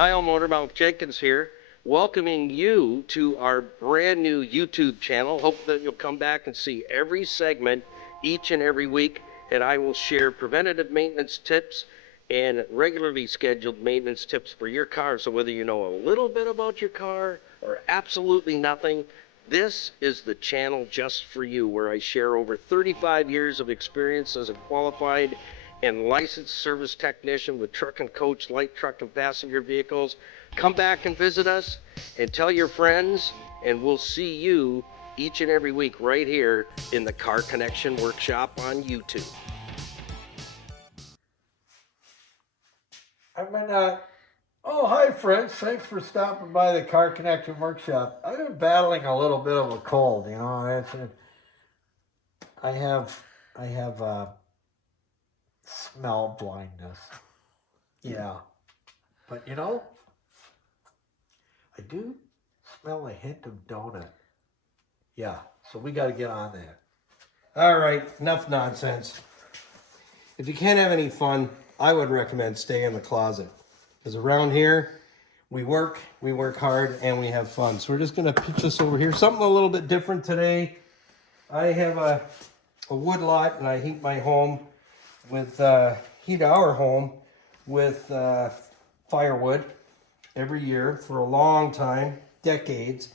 Kyle Motormouth Jenkins here, welcoming you to our brand new YouTube channel. Hope that you'll come back and see every segment each and every week, and I will share preventative maintenance tips and regularly scheduled maintenance tips for your car. So whether you know a little bit about your car or absolutely nothing, this is the channel just for you, where I share over 35 years of experience as a qualified and licensed service technician with truck and coach, light truck and passenger vehicles. Come back and visit us and tell your friends, and we'll see you each and every week right here in the Car Connection Workshop on YouTube. Oh, hi friends. Thanks for stopping by the Car Connection Workshop. I've been battling a little bit of a cold, you know. I have smell blindness. Yeah. But you know, I do smell a hint of donut. Yeah, so we got to get on that. All right, enough nonsense. If you can't have any fun, I would recommend stay in the closet. Because around here, we work hard, and we have fun. So we're just going to pitch this over here. Something a little bit different today. I have a wood lot, and I heat my home with, heat our home with firewood every year for a long time, decades.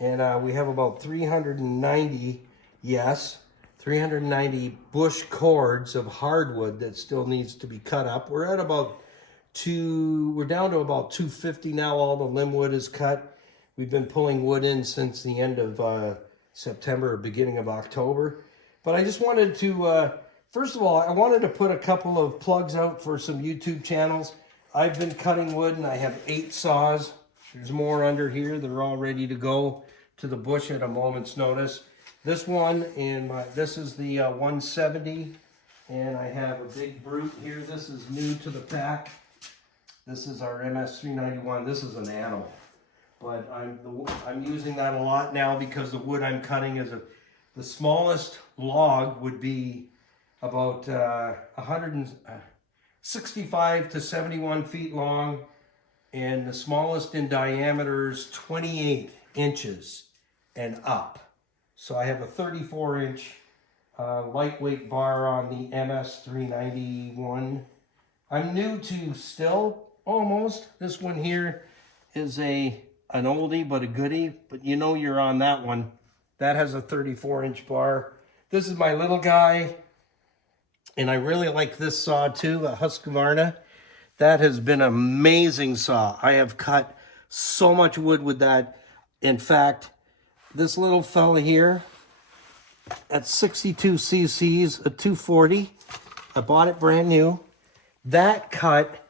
And we have about 390 bush cords of hardwood that still needs to be cut up. We're at about we're down to about 250 now. All the limb wood is cut. We've been pulling wood in since the end of September or beginning of October. But I just wanted to, first of all, I wanted to put a couple of plugs out for some YouTube channels. I've been cutting wood, and I have 8 saws. There's more under here. They're all ready to go to the bush at a moment's notice. This one, this is the 170, and I have a big brute here. This is new to the pack. This is our MS391. This is a nano, but I'm using that a lot now because the wood I'm cutting is the smallest log would be about 165 to 71 feet long, and the smallest in diameter is 28 inches and up. So I have a 34-inch lightweight bar on the MS391. I'm new to still, almost. This one here is an oldie but a goodie, but you know you're on that one. That has a 34-inch bar. This is my little guy, and I really like this saw too, a Husqvarna. That has been an amazing saw. I have cut so much wood with that. In fact, this little fella here at 62 cc's, a 240. I bought it brand new. That cut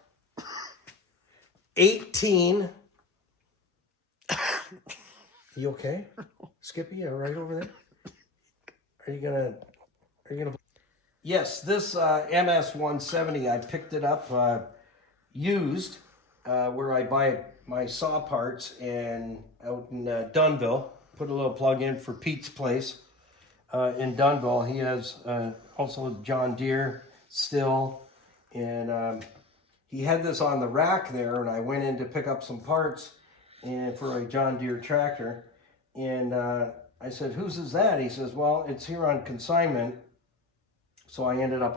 18. You okay? Skippy, all right over there? Are you gonna? Yes, this MS 170, I picked it up used where I buy my saw parts, and out in Dunnville. Put a little plug in for Pete's Place in Dunnville. He has also a John Deere still, and he had this on the rack there, and I went in to pick up some parts and for a John Deere tractor, and I said, "Whose is that?" He says, "Well, it's here on consignment." So I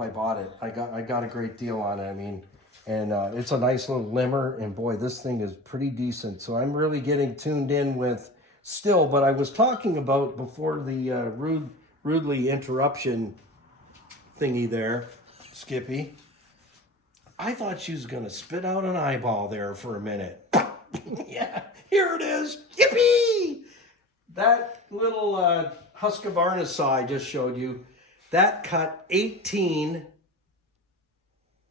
bought it. I got a great deal on it. I mean, and it's a nice little limmer, and boy, this thing is pretty decent. So I'm really getting tuned in with still, but I was talking about before the rudely interruption thingy there, Skippy. I thought she was going to spit out an eyeball there for a minute. Yeah, here it is. Yippee! That little Husqvarna saw I just showed you, that cut 18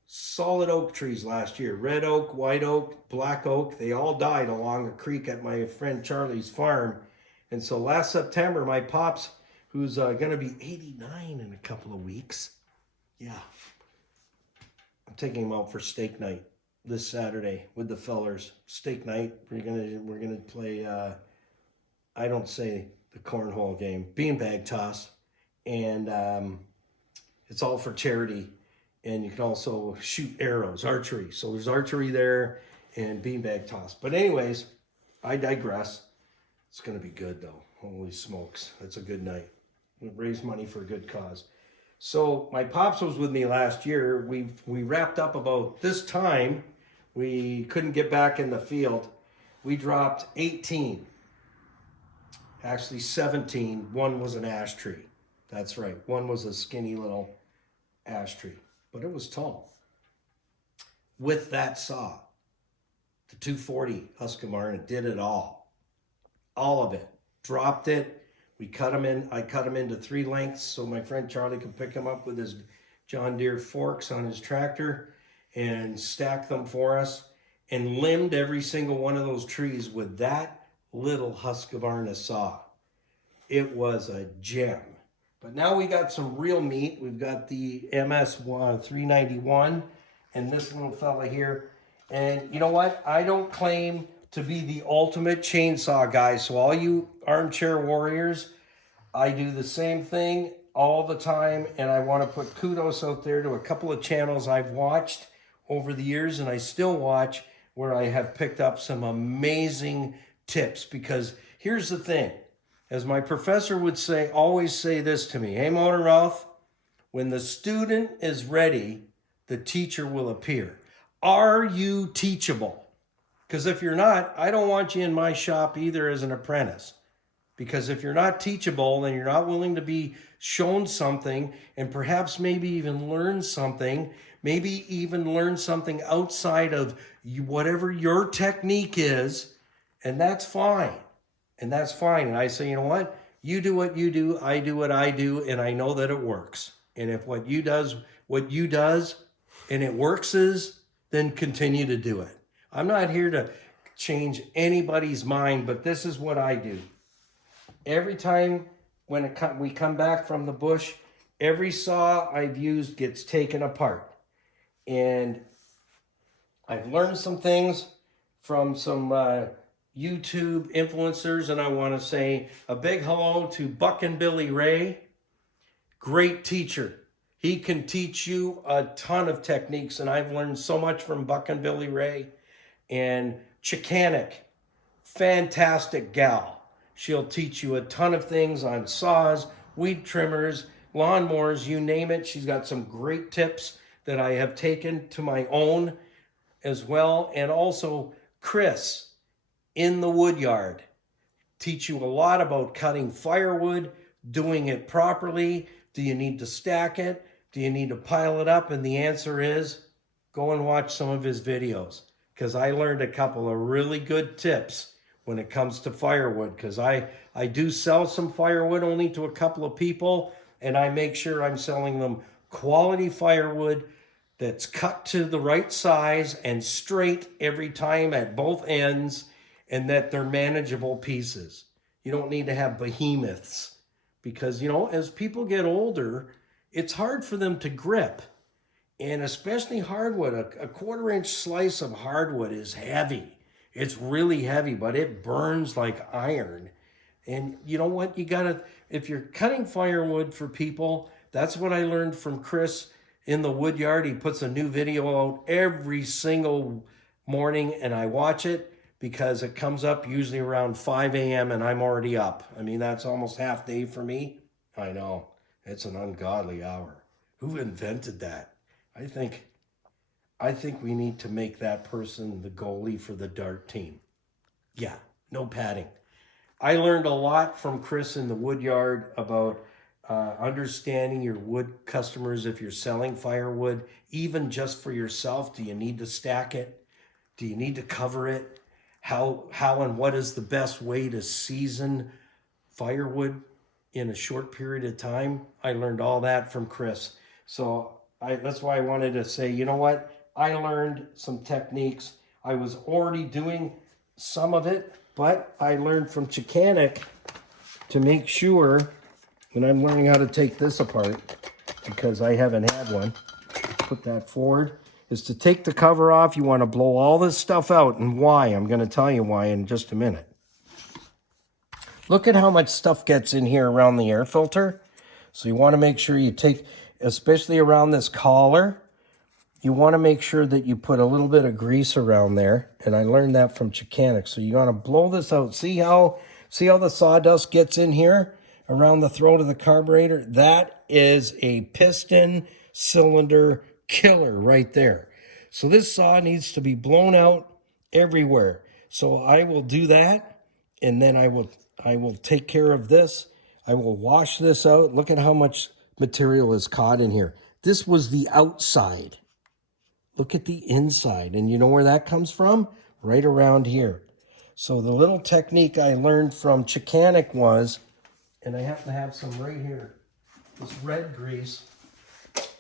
solid oak trees last year. Red oak, white oak, black oak. They all died along a creek at my friend Charlie's farm. And so last September, my pops, who's going to be 89 in a couple of weeks. Yeah. I'm taking him out for steak night this Saturday with the fellers. Steak night. We're gonna play I don't say the cornhole game, beanbag toss, and it's all for charity. And you can also shoot arrows, archery. So there's archery there, and beanbag toss. But anyways, I digress. It's going to be good though. Holy smokes. That's a good night. We raise money for a good cause. So my pops was with me last year. We wrapped up about this time. We couldn't get back in the field. We dropped 18. Actually 17. One was an ash tree. That's right. One was a skinny little ash tree, but it was tall. With that saw, the 240 Husqvarna did it all of it. Dropped it. We cut them in. I cut them into 3 lengths so my friend Charlie could pick them up with his John Deere forks on his tractor and stack them for us, and limbed every single one of those trees with that little Husqvarna saw. It was a gem. But now we got some real meat. We've got the MS 391 and this little fella here. And you know what? I don't claim to be the ultimate chainsaw guy. So all you armchair warriors, I do the same thing all the time. And I want to put kudos out there to a couple of channels I've watched over the years and I still watch, where I have picked up some amazing tips. Because here's the thing. As my professor would say, always say this to me, hey, Motor Ralph, when the student is ready, the teacher will appear. Are you teachable? Because if you're not, I don't want you in my shop either as an apprentice. Because if you're not teachable, then you're not willing to be shown something and perhaps maybe even learn something, maybe even learn something outside of whatever your technique is, and that's fine. And that's fine. And I say, you know what? You do what you do, I do what I do, and I know that it works. And if what you does, and it works then continue to do it. I'm not here to change anybody's mind, but this is what I do. Every time we come back from the bush, every saw I've used gets taken apart. And I've learned some things from some YouTube influencers, and I want to say a big hello to Buck and Billy Ray. Great teacher. He can teach you a ton of techniques, and I've learned so much from Buck and Billy Ray. And Chicanic, fantastic gal. She'll teach you a ton of things on saws, weed trimmers, lawnmowers, you name it. She's got some great tips that I have taken to my own as well. And also Chris in the Woodyard, teach you a lot about cutting firewood, doing it properly. Do you need to stack it? Do you need to pile it up? And the answer is go and watch some of his videos, because I learned a couple of really good tips when it comes to firewood, because I do sell some firewood only to a couple of people, and I make sure I'm selling them quality firewood that's cut to the right size and straight every time at both ends, and that they're manageable pieces. You don't need to have behemoths, because, you know, as people get older, it's hard for them to grip. And especially hardwood, a 1/4-inch slice of hardwood is heavy. It's really heavy, but it burns like iron. And you know what? You gotta, if you're cutting firewood for people, that's what I learned from Chris in the Woodyard. He puts a new video out every single morning, and I watch it because it comes up usually around 5 a.m. and I'm already up. I mean, that's almost half day for me. I know, it's an ungodly hour. Who invented that? I think we need to make that person the goalie for the dart team. Yeah, no padding. I learned a lot from Chris in the Woodyard about understanding your wood customers. If you're selling firewood, even just for yourself, do you need to stack it? Do you need to cover it? How and what is the best way to season firewood in a short period of time? I learned all that from Chris. So that's why I wanted to say, you know what? I learned some techniques. I was already doing some of it, but I learned from Chicanic to make sure when I'm learning how to take this apart, because I haven't had one, put that forward, is to take the cover off. You want to blow all this stuff out, and why. I'm going to tell you why in just a minute. Look at how much stuff gets in here around the air filter. So you want to make sure you take, especially around this collar, you want to make sure that you put a little bit of grease around there. And I learned that from Chicanic. So you got to blow this out. See how the sawdust gets in here around the throat of the carburetor? That is a piston cylinder killer right there. So this saw needs to be blown out everywhere. So I will do that, and then I will take care of this. I will wash this out. Look at how much material is caught in here. This was the outside. Look at the inside. And you know where that comes from? Right around here. So the little technique I learned from Chicanic was, and I happen to have some right here, this red grease,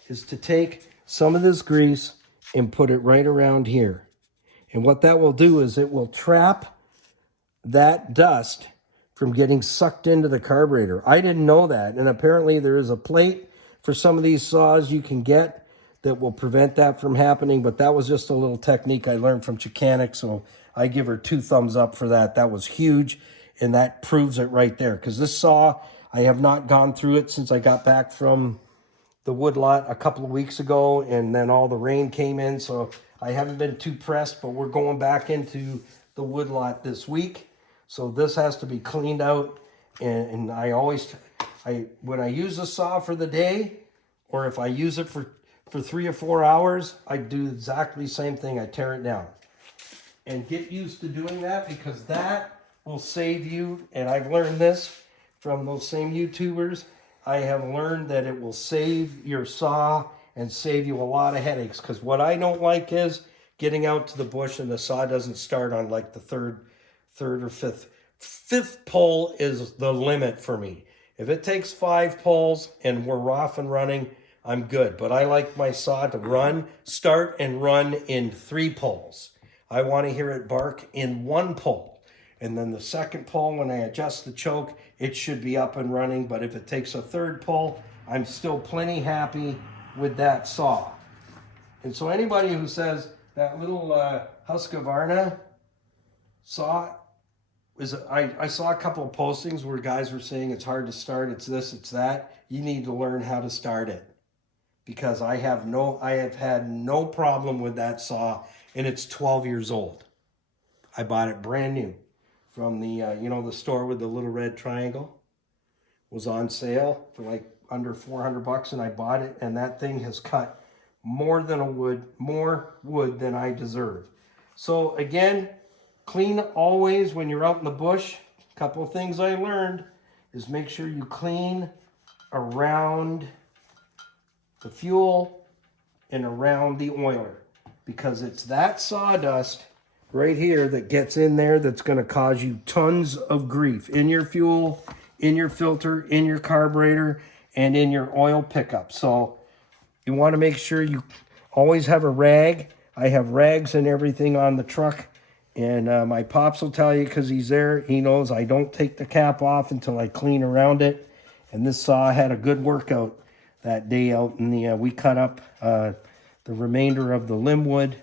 is to take some of this grease and put it right around here. And what that will do is it will trap that dust from getting sucked into the carburetor. I didn't know that. And apparently there is a plate for some of these saws you can get that will prevent that from happening. But that was just a little technique I learned from Chicanic. So I give her 2 thumbs up for that. That was huge. And that proves it right there. Because this saw, I have not gone through it since I got back from the wood lot a couple of weeks ago. And then all the rain came in. So I haven't been too pressed. But we're going back into the wood lot this week. So this has to be cleaned out, and when I use the saw for the day, or if I use it for 3 or 4 hours, I do exactly the same thing. I tear it down. And get used to doing that, because that will save you, and I've learned this from those same YouTubers. I have learned that it will save your saw and save you a lot of headaches, because what I don't like is getting out to the bush and the saw doesn't start on like the third or fifth pull is the limit for me. If it takes 5 pulls and we're off and running, I'm good. But I like my saw to start and run in 3 pulls. I want to hear it bark in 1 pull. And then the second pull, when I adjust the choke, it should be up and running. But if it takes a 3rd pull, I'm still plenty happy with that saw. And so anybody who says that little Husqvarna saw, I saw a couple of postings where guys were saying it's hard to start, it's this, it's that. You need to learn how to start it, because I have had no problem with that saw, and it's 12 years old. I bought it brand new from the the store with the little red triangle. It was on sale for like under $400, and I bought it, and that thing has cut more wood than I deserve. So again, clean always when you're out in the bush. A couple of things I learned is make sure you clean around the fuel and around the oiler, because it's that sawdust right here that gets in there that's going to cause you tons of grief in your fuel, in your filter, in your carburetor, and in your oil pickup. So you want to make sure you always have a rag. I have rags and everything on the truck. And my pops will tell you, because he's there, he knows I don't take the cap off until I clean around it. And this saw had a good workout that day out in the, we cut up the remainder of the limb wood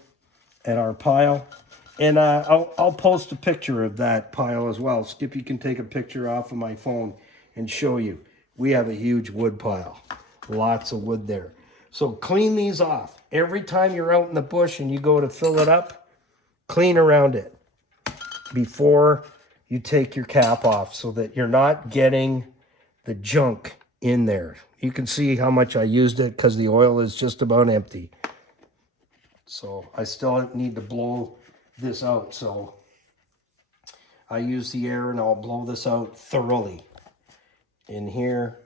at our pile. And I'll post a picture of that pile as well. Skippy can take a picture off of my phone and show you. We have a huge wood pile. Lots of wood there. So clean these off. Every time you're out in the bush and you go to fill it up, clean around it before you take your cap off, so that you're not getting the junk in there. You can see how much I used it because the oil is just about empty. So I still need to blow this out. So I use the air and I'll blow this out thoroughly in here,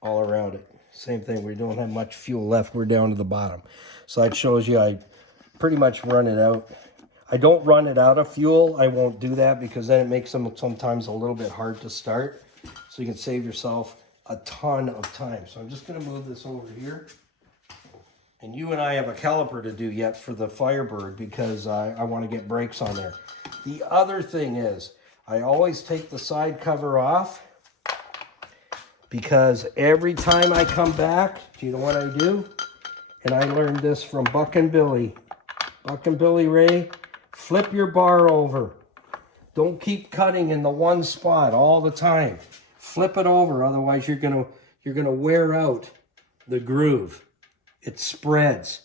all around it. Same thing, we don't have much fuel left. We're down to the bottom. So that shows you I pretty much run it out. I don't run it out of fuel. I won't do that, because then it makes them sometimes a little bit hard to start. So you can save yourself a ton of time. So I'm just going to move this over here. And you and I have a caliper to do yet for the Firebird, because I want to get brakes on there. The other thing is, I always take the side cover off, because every time I come back, do you know what I do? And I learned this from Buck and Billy. Buck and Billy Ray, flip your bar over. Don't keep cutting in the one spot all the time. Flip it over, otherwise you're gonna wear out the groove. It spreads.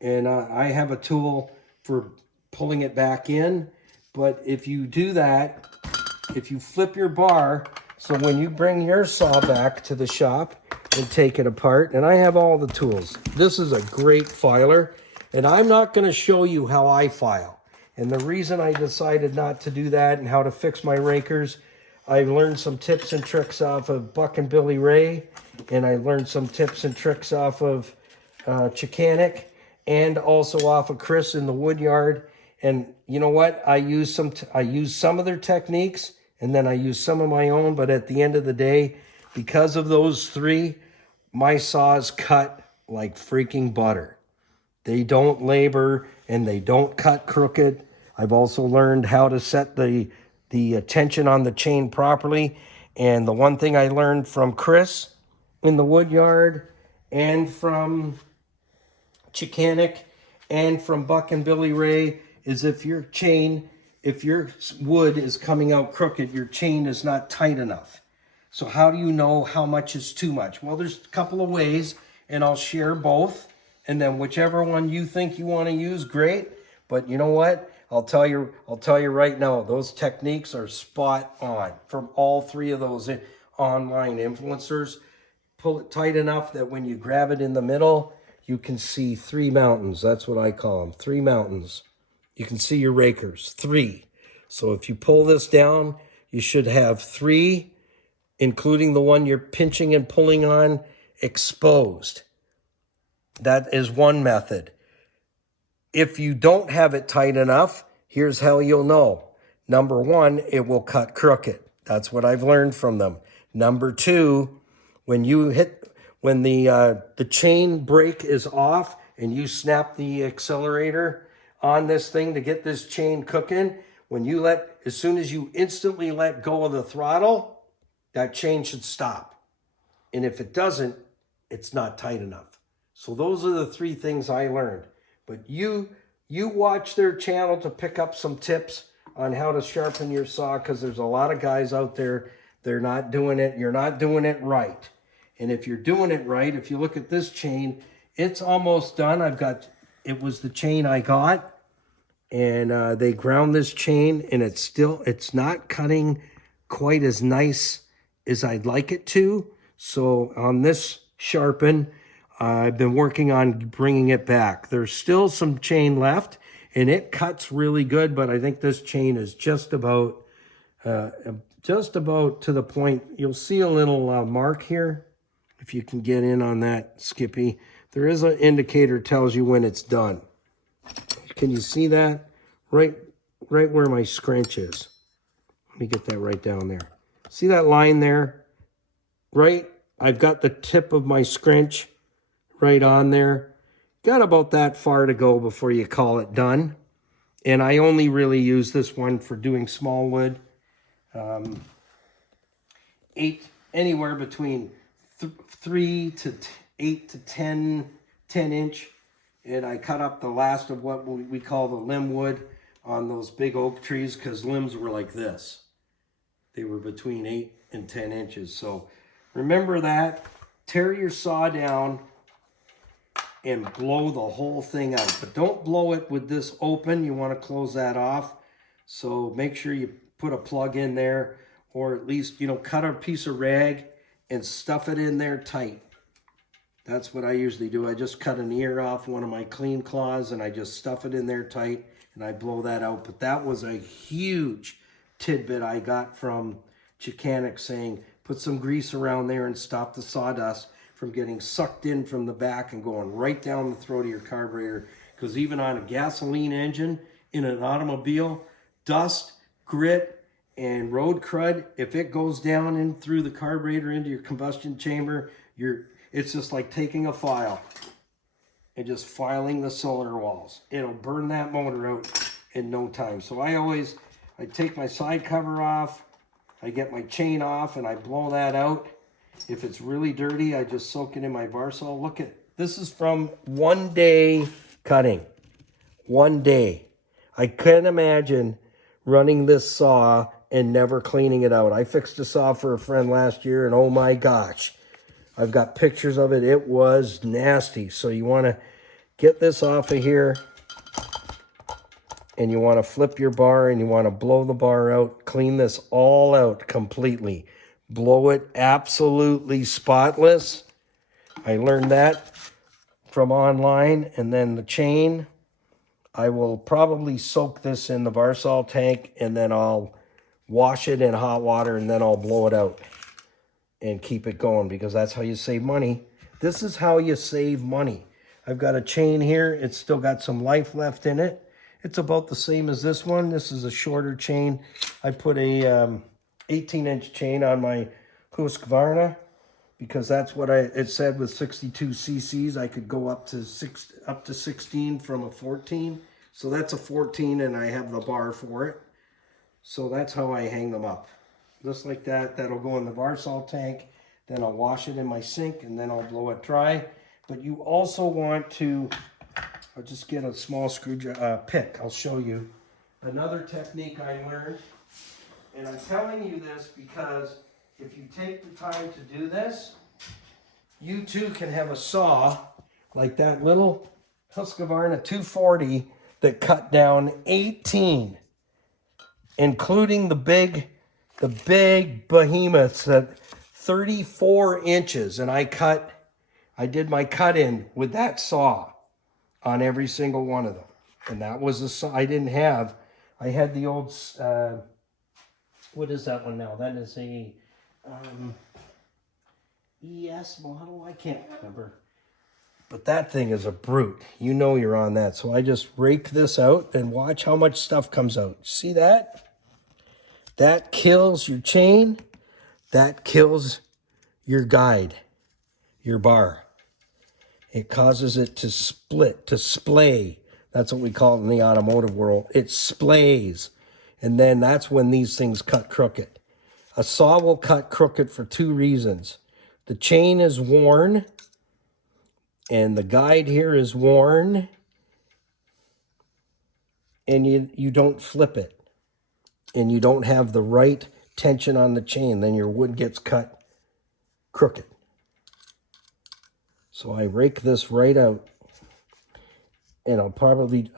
and I have a tool for pulling it back in. But if you do that, if you flip your bar, so when you bring your saw back to the shop and take it apart, and I have all the tools. This is a great filer, and I'm not going to show you how I file. And the reason I decided not to do that and how to fix my rakers, I learned some tips and tricks off of Buck and Billy Ray, and I learned some tips and tricks off of Chicanic, and also off of Chris in the wood yard. And you know what? I use some of their techniques, and then I use some of my own. But at the end of the day, because of those three, my saws cut like freaking butter. They don't labor and they don't cut crooked. I've also learned how to set the tension on the chain properly. And the one thing I learned from Chris in the wood yard, and from Chicanic, and from Buck and Billy Ray, is if your wood is coming out crooked, your chain is not tight enough. So how do you know how much is too much? Well, there's a couple of ways, and I'll share both. And then whichever one you think you want to use, great. But you know what? I'll tell you right now, those techniques are spot on from all three of those online influencers. Pull it tight enough that when you grab it in the middle, you can see 3 mountains. That's what I call them, 3 mountains. You can see your rakers, 3. So if you pull this down, you should have 3, including the one you're pinching and pulling on, exposed. That is one method. If you don't have it tight enough, here's how you'll know. Number 1, it will cut crooked. That's what I've learned from them. Number 2, when the chain brake is off and you snap the accelerator on this thing to get this chain cooking, as soon as you instantly let go of the throttle, that chain should stop. And if it doesn't, it's not tight enough. So those are the 3 things I learned. But you watch their channel to pick up some tips on how to sharpen your saw, because there's a lot of guys out there, they're not doing it. You're not doing it right. And if you're doing it right, if you look at this chain, it's almost done. It was the chain I got, and they ground this chain, and it's not cutting quite as nice as I'd like it to. So on this sharpen, I've been working on bringing it back. There's still some chain left, and it cuts really good, but I think this chain is just about to the point. You'll see a little mark here. If you can get in on that, Skippy. There is an indicator tells you when it's done. Can you see that? Right where my scrunch is. Let me get that right down there. See that line there? Right? I've got the tip of my scrunch right on there. Got about that far to go before you call it done. And I only really use this one for doing small wood. Anywhere between 3 to 8 to 10 inch. And I cut up the last of what we call the limb wood on those big oak trees, because limbs were like this. They were between 8 and 10 inches. So remember that. Tear your saw down and blow the whole thing out. But don't blow it with this open. You want to close that off. So make sure you put a plug in there, or at least, cut a piece of rag and stuff it in there tight. That's what I usually do. I just cut an ear off one of my clean claws, and I just stuff it in there tight, and I blow that out. But that was a huge tidbit I got from Chicanic, saying, put some grease around there and stop the sawdust from getting sucked in from the back and going right down the throat of your carburetor. Because even on a gasoline engine in an automobile, dust, grit, and road crud, if it goes down in through the carburetor into your combustion chamber, it's just like taking a file and just filing the cylinder walls. It'll burn that motor out in no time. So I take my side cover off, I get my chain off, and I blow that out. If it's really dirty, I just soak it in my Varsol. Look at this, is from 1 day cutting. 1 day. I couldn't imagine running this saw and never cleaning it out. I fixed a saw for a friend last year, and oh my gosh, I've got pictures of it. It was nasty. So you want to get this off of here, and you want to flip your bar and you want to blow the bar out. Clean this all out completely. Blow it absolutely spotless. I learned that from online. And then the chain, I will probably soak this in the Varsol tank, and then I'll wash it in hot water, and then I'll blow it out and keep it going, because that's how you save money. This is how you save money. I've got a chain here. It's still got some life left in it. It's about the same as this one. This is a shorter chain. I put a 18-inch chain on my Husqvarna because that's what it said with 62 cc's. I could go up to 16 from a 14. So that's a 14, and I have the bar for it. So that's how I hang them up. Just like that. That'll go in the Varsol tank. Then I'll wash it in my sink, and then I'll blow it dry. But you also want to, I'll just get a small pick. I'll show you another technique I learned. And I'm telling you this because if you take the time to do this, you too can have a saw like that little Husqvarna 240 that cut down 18, including the big behemoths at 34 inches. And I did my cut in with that saw on every single one of them. And that was a saw I had the old, what is that one now? That is a ES model. I can't remember. But that thing is a brute. You know you're on that. So I just rake this out and watch how much stuff comes out. See that? That kills your chain. That kills your guide, your bar. It causes it to split, to splay. That's what we call it in the automotive world. It splays. And then that's when these things cut crooked. A saw will cut crooked for two reasons. The chain is worn, and the guide here is worn, and you don't flip it, and you don't have the right tension on the chain. Then your wood gets cut crooked. So I rake this right out, and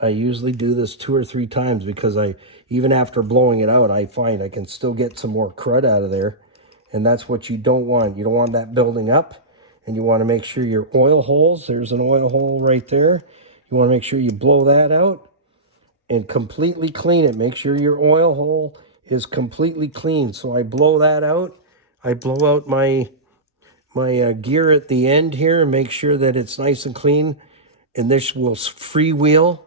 I usually do this 2 or 3 times, because even after blowing it out, I find I can still get some more crud out of there. And that's what you don't want. You don't want that building up, and you want to make sure your oil holes, there's an oil hole right there. You want to make sure you blow that out and completely clean it. Make sure your oil hole is completely clean. So I blow that out. I blow out my gear at the end here and make sure that it's nice and clean. And this will freewheel.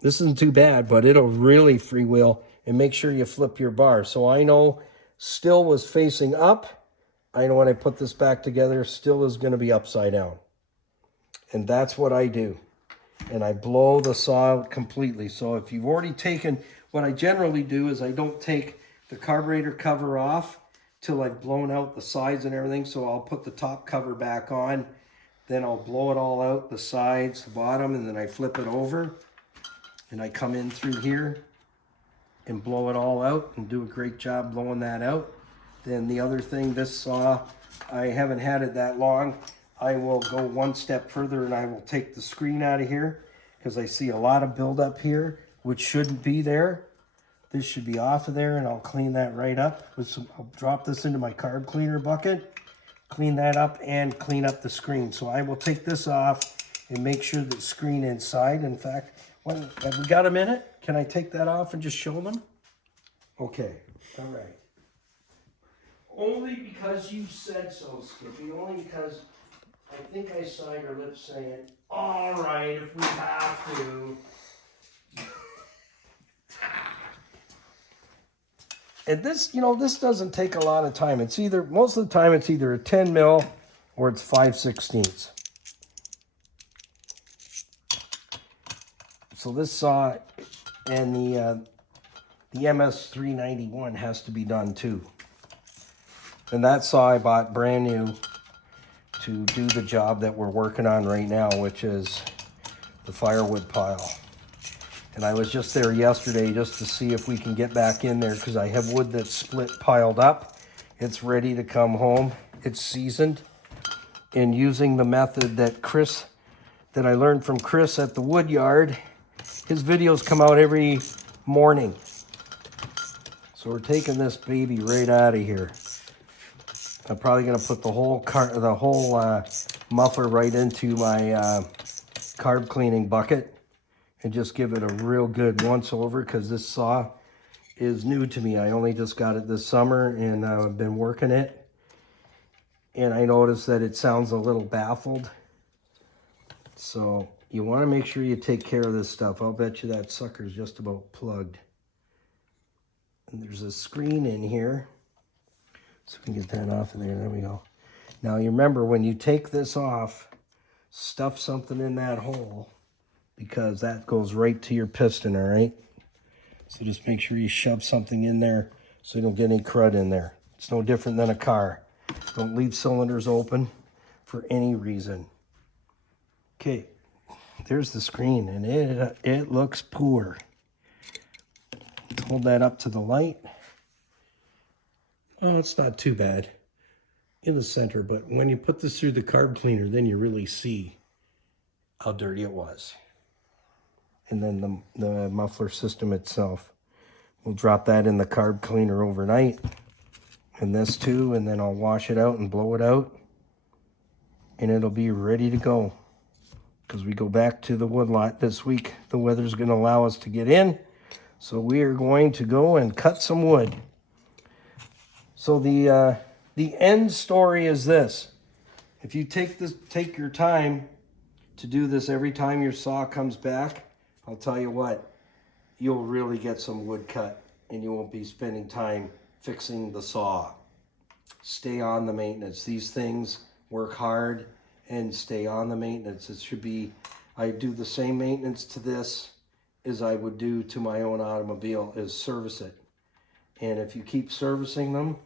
This isn't too bad, but it'll really freewheel. And make sure you flip your bar. So I know still was facing up. I know when I put this back together, still is going to be upside down. And that's what I do. And I blow the saw out completely. So if you've already taken, what I generally do is I don't take the carburetor cover off till I've blown out the sides and everything. So I'll put the top cover back on. Then I'll blow it all out, the sides, the bottom, and then I flip it over. And I come in through here and blow it all out and do a great job blowing that out. Then the other thing, this saw, I haven't had it that long. I will go one step further and I will take the screen out of here, because I see a lot of buildup here, which shouldn't be there. This should be off of there, and I'll clean that right up. I'll drop this into my carb cleaner bucket, clean that up, and clean up the screen. So I will take this off and make sure that the screen inside. In fact, have we got a minute? Can I take that off and just show them? Okay, all right. Only because you said so, Skippy. Only because I think I saw your lips saying, all right, if we have to. And this, this doesn't take a lot of time. It's most of the time, it's either a 10 mil or it's 5/16. So this saw and the MS391 has to be done too. And that saw I bought brand new to do the job that we're working on right now, which is the firewood pile. And I was just there yesterday just to see if we can get back in there, because I have wood that's split piled up. It's ready to come home. It's seasoned. And using the method that Chris that I learned from Chris at the wood yard. His videos come out every morning. So we're taking this baby right out of here. I'm probably gonna put the whole muffler right into my carb cleaning bucket and just give it a real good once over, because this saw is new to me. I only just got it this summer and I've been working it. And I noticed that it sounds a little baffled. So you want to make sure you take care of this stuff. I'll bet you that sucker's just about plugged. And there's a screen in here. So we can get that off of there. There we go. Now you remember, when you take this off, stuff something in that hole, because that goes right to your piston, all right? So just make sure you shove something in there so you don't get any crud in there. It's no different than a car. Don't leave cylinders open for any reason. Okay, there's the screen, and it looks poor. Let's hold that up to the light. Oh, it's not too bad in the center, but when you put this through the carb cleaner, then you really see how dirty it was. And then the muffler system itself. We'll drop that in the carb cleaner overnight. And this too, and then I'll wash it out and blow it out. And it'll be ready to go. Because we go back to the woodlot this week. The weather's going to allow us to get in. So we are going to go and cut some wood. So the end story is this. If you take your time to do this every time your saw comes back, I'll tell you what, you'll really get some wood cut, and you won't be spending time fixing the saw. Stay on the maintenance. These things work hard, and stay on the maintenance. It should be, I do the same maintenance to this as I would do to my own automobile, is service it. And if you keep servicing them,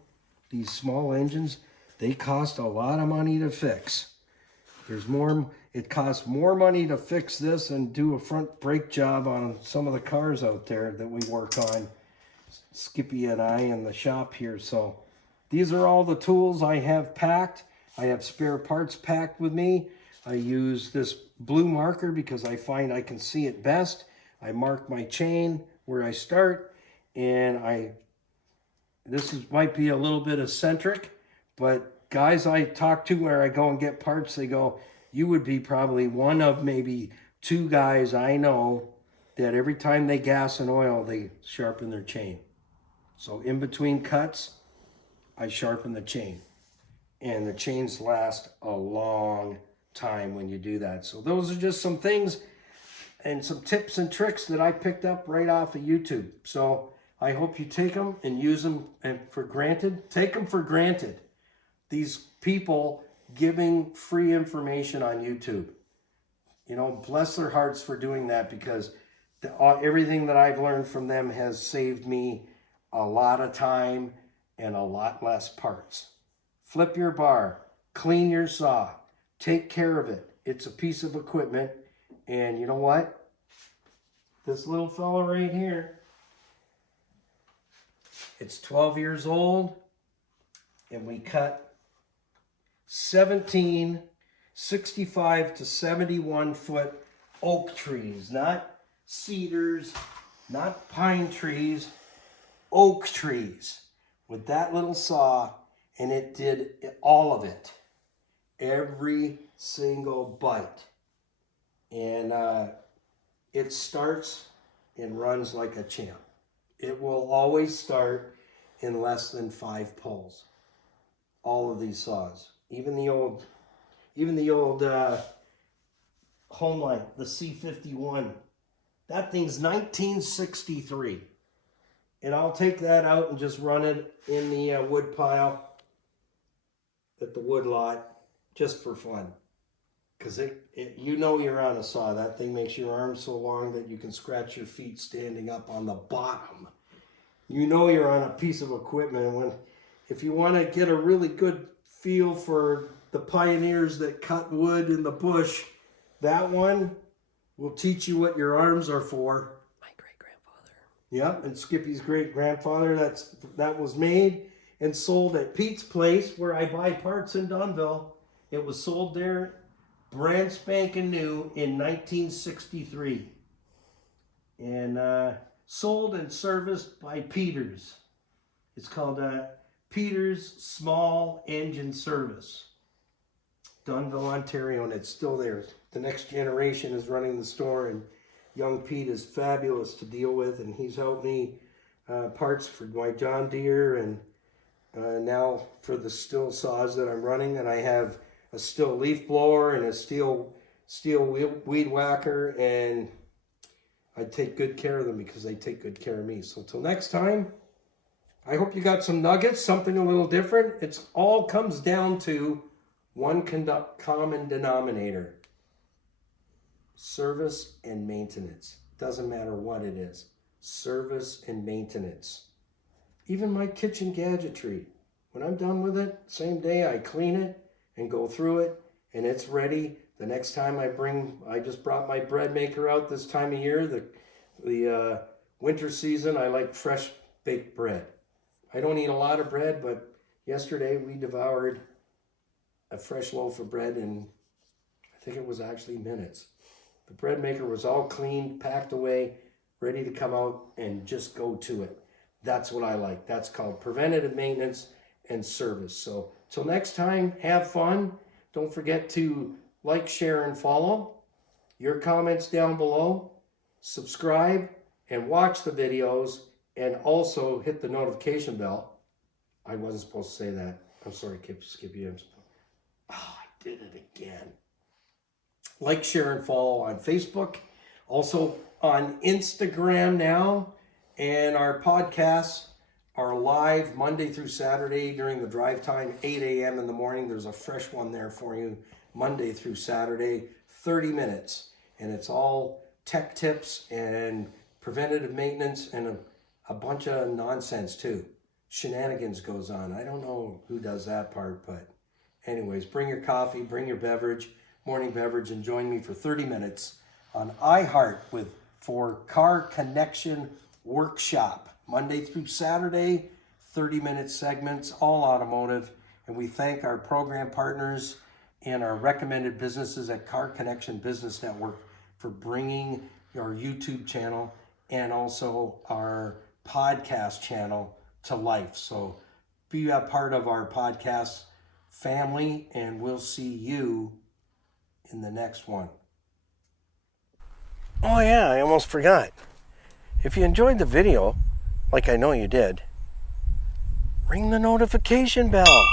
these small engines, they cost a lot of money to fix. It costs more money to fix this and do a front brake job on some of the cars out there that we work on, Skippy and I in the shop here. So these are all the tools I have packed. I have spare parts packed with me. I use this blue marker because I find I can see it best. I mark my chain where I start, and might be a little bit eccentric, but guys I talk to where I go and get parts, they go, you would be probably one of maybe 2 guys I know that every time they gas and oil, they sharpen their chain. So in between cuts, I sharpen the chain. And the chains last a long time when you do that. So those are just some things and some tips and tricks that I picked up right off of YouTube. So I hope you take them and use them for granted. Take them for granted. These people giving free information on YouTube. You know, bless their hearts for doing that, because everything that I've learned from them has saved me a lot of time and a lot less parts. Flip your bar, clean your saw, take care of it. It's a piece of equipment, and you know what? This little fella right here, it's 12 years old, and we cut 17 65 to 71 foot oak trees, not cedars, not pine trees, oak trees with that little saw, and it did all of it, every single bite. And it starts and runs like a champ. It will always start in less than 5 pulls. All of these saws, even the old Homeline, the C51. That thing's 1963. And I'll take that out and just run it in the wood pile at the wood lot just for fun. Because you know you're on a saw. That thing makes your arms so long that you can scratch your feet standing up on the bottom. You know you're on a piece of equipment. If you want to get a really good feel for the pioneers that cut wood in the bush, that one will teach you what your arms are for. My great-grandfather. Yep, and Skippy's great-grandfather. That was made and sold at Pete's Place, where I buy parts in Dunnville. It was sold there brand spanking new in 1963. And sold and serviced by Peters. It's called Peters Small Engine Service. Dunnville, Ontario, and it's still there. The next generation is running the store, and young Pete is fabulous to deal with, and he's helped me parts for my John Deere, and now for the still saws that I'm running, and I have a still leaf blower and a steel weed whacker, and I take good care of them because they take good care of me. So till next time, I hope you got some nuggets, something a little different. It's all comes down to one common denominator: service and maintenance. Doesn't matter what it is. Service and maintenance. Even my kitchen gadgetry. When I'm done with it, same day I clean it and go through it, and it's ready. The next time I just brought my bread maker out this time of year. The winter season, I like fresh baked bread. I don't eat a lot of bread, but yesterday we devoured a fresh loaf of bread in, I think it was actually minutes. The bread maker was all clean, packed away, ready to come out and just go to it. That's what I like. That's called preventative maintenance and service. So till next time, have fun. Don't forget to like, share, and follow. Your comments down below. Subscribe and watch the videos, and also hit the notification bell. I wasn't supposed to say that. I'm sorry, Skippy. Oh, I did it again. Like, share, and follow on Facebook. Also on Instagram now. And our podcasts are live Monday through Saturday during the drive time, 8 a.m. in the morning. There's a fresh one there for you Monday through Saturday, 30 minutes. And it's all tech tips and preventative maintenance and a bunch of nonsense too. Shenanigans goes on. I don't know who does that part, but anyways, bring your coffee, bring your beverage, morning beverage, and join me for 30 minutes on iHeart for Car Connection Workshop. Monday through Saturday, 30-minute segments, all automotive. And we thank our program partners and our recommended businesses at Car Connection Business Network for bringing our YouTube channel and also our podcast channel to life. So be a part of our podcast family, and we'll see you in the next one. Oh yeah, I almost forgot. If you enjoyed the video, like I know you did, ring the notification bell.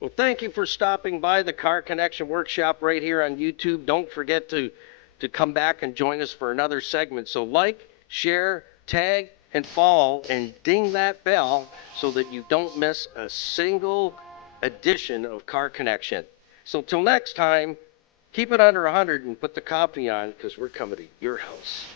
Well, thank you for stopping by the Car Connection Workshop right here on YouTube. Don't forget to come back and join us for another segment. So like, share, tag, and follow, and ding that bell so that you don't miss a single edition of Car Connection. So till next time, keep it under 100 and put the coffee on, because we're coming to your house.